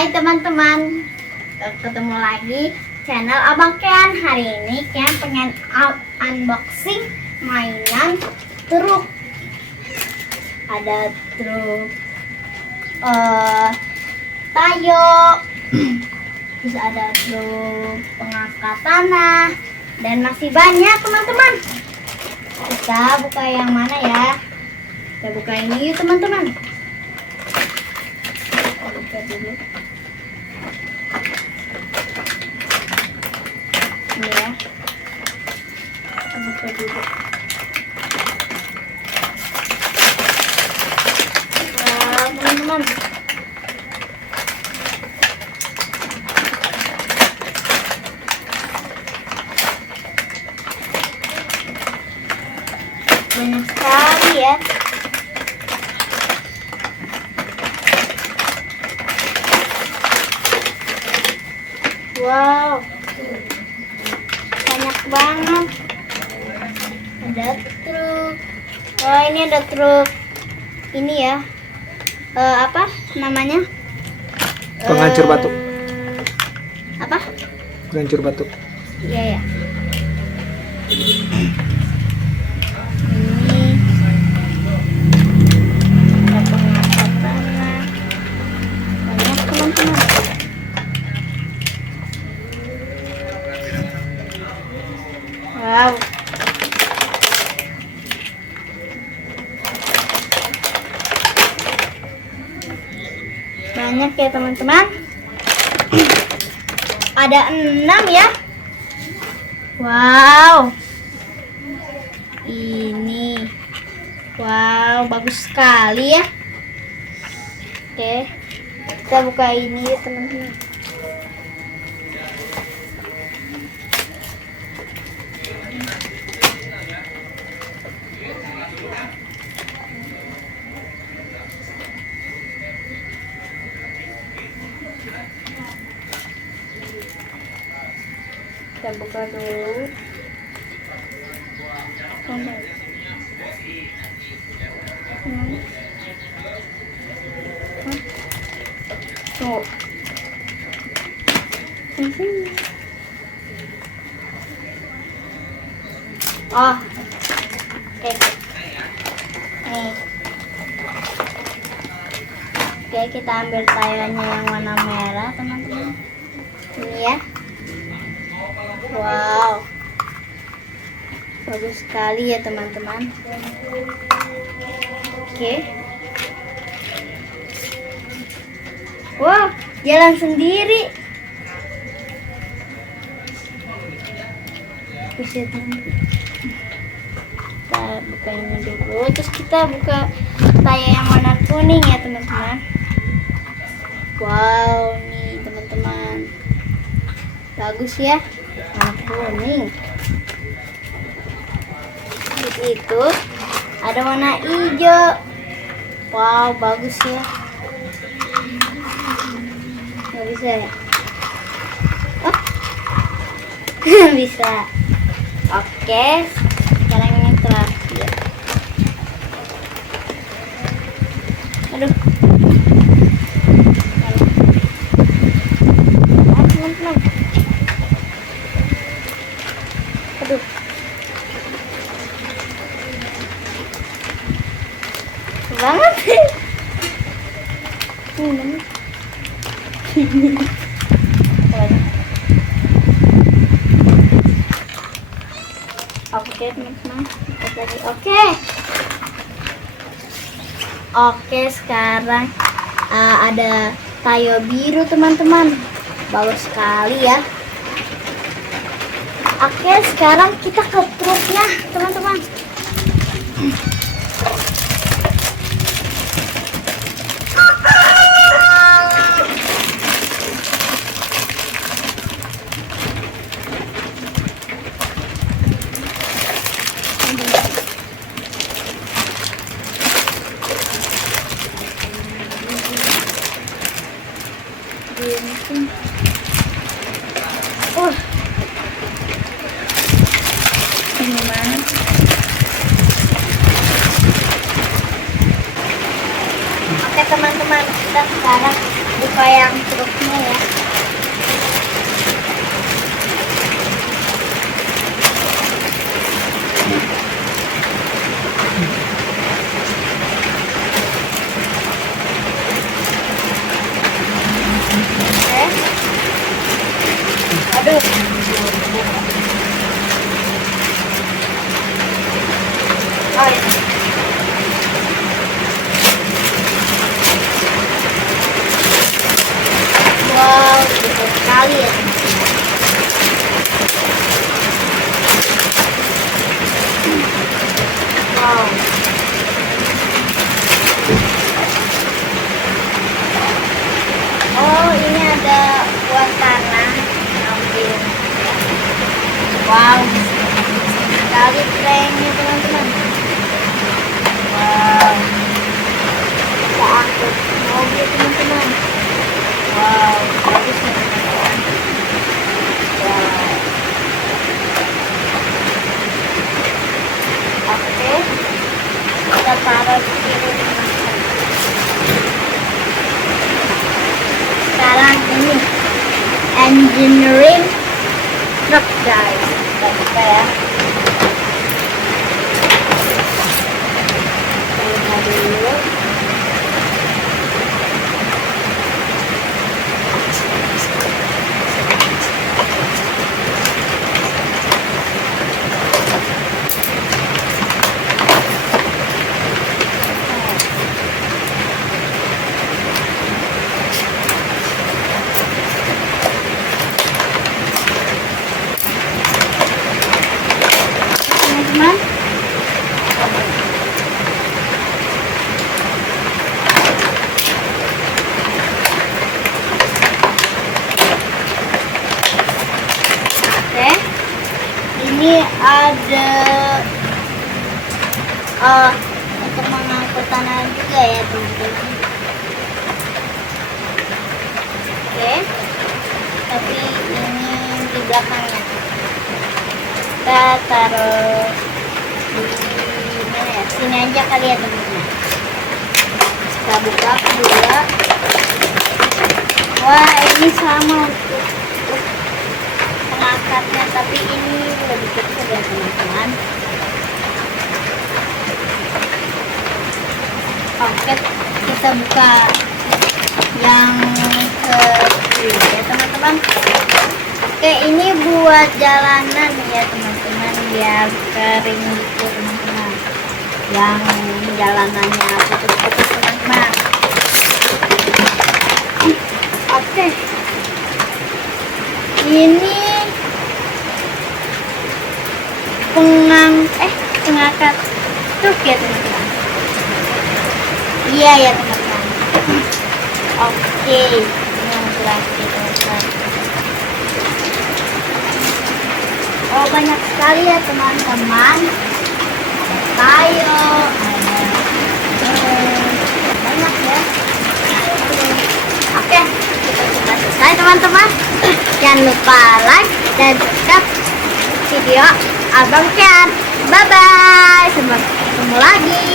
Hai teman-teman, ketemu lagi channel Abang Kean. Hari ini Kean pengen unboxing mainan truk. Ada truk Tayo, terus ada truk pengangkat tanah, dan masih banyak teman-teman. Kita buka yang mana ya? Kita buka ini yuk teman-teman. Buka dulu ini ya, buka dulu. Wow, teman-teman, banyak sekali ya. Wow, banyak banget. Ada truk. Oh, ini ada truk. Ini ya, apa namanya? Penghancur batu. Apa? Penghancur batu. Iya ya. Ini ada pengangkat tanah. Banyak teman-teman. Wow. Banyak ya teman-teman. Ada 6 ya. Wow. Ini. Wow, bagus sekali ya. Oke. Kita buka ini ya teman-teman. Kita buka dulu. Tuh. Oh. Oke. Nih. Oke, kita ambil tayanya yang warna merah, teman-teman. Ini ya. Wow, bagus sekali ya teman-teman. Oke. Wah, jalan sendiri. Kita buka ini dulu, terus kita buka taya yang warna kuning ya teman-teman. Wow, nih teman-teman, bagus ya. Warna kuning. Itu ada warna hijau. Wow, bagus ya. Nggak bisa ya? Oh. Bisa. Oke, sekarang ini terakhir. Aduh. Teman-teman. Aduh. Banget. Oke teman-teman. Oke, sekarang ada Tayo biru teman-teman. Bagus sekali ya. Oke, sekarang kita ke truknya teman-teman. Ini mana? Oke teman-teman, kita sekarang buka yang truknya ya. Oke. Aduh. Oh ini. Wow, besar sekali ya. Wow. Oh, ini ada buat tanah. Ambil. Wow, besar sekali trainnya teman-teman. Wow. Bisa angkut mobil teman-teman. Wow, bagus nih teman-teman. Wow. Oke, kita taruh di sini teman-teman. Sekarang ini engineering truck guys. Kita buka ya. Kita buka dulu. Teman-teman, oke, ini ada untuk mengangkut tanah juga ya teman-teman. Oke, tapi ini di belakangnya. Kita taruh di mana ya? Sini aja kali ya teman-teman. Kita buka kedua. Wah, ini sama untuk pengangkatnya, tapi ini lebih kecil ya teman-teman. Oke, kita buka yang kedua ya teman-teman. Oke, ini buat jalanan ya teman-teman, biar kering gitu teman-teman. Yang jalanannya putus-putus teman-teman. Oke, ini pengangkat truk ya teman-teman. Iya ya teman-teman. Oke, ini yang plastik teman-teman. Oh, banyak sekali ya teman-teman. Kayu, banyak ya. Oke, kita sudah selesai teman-teman. Jangan lupa like dan subscribe video Abang Cat. Bye bye, sampai ketemu lagi.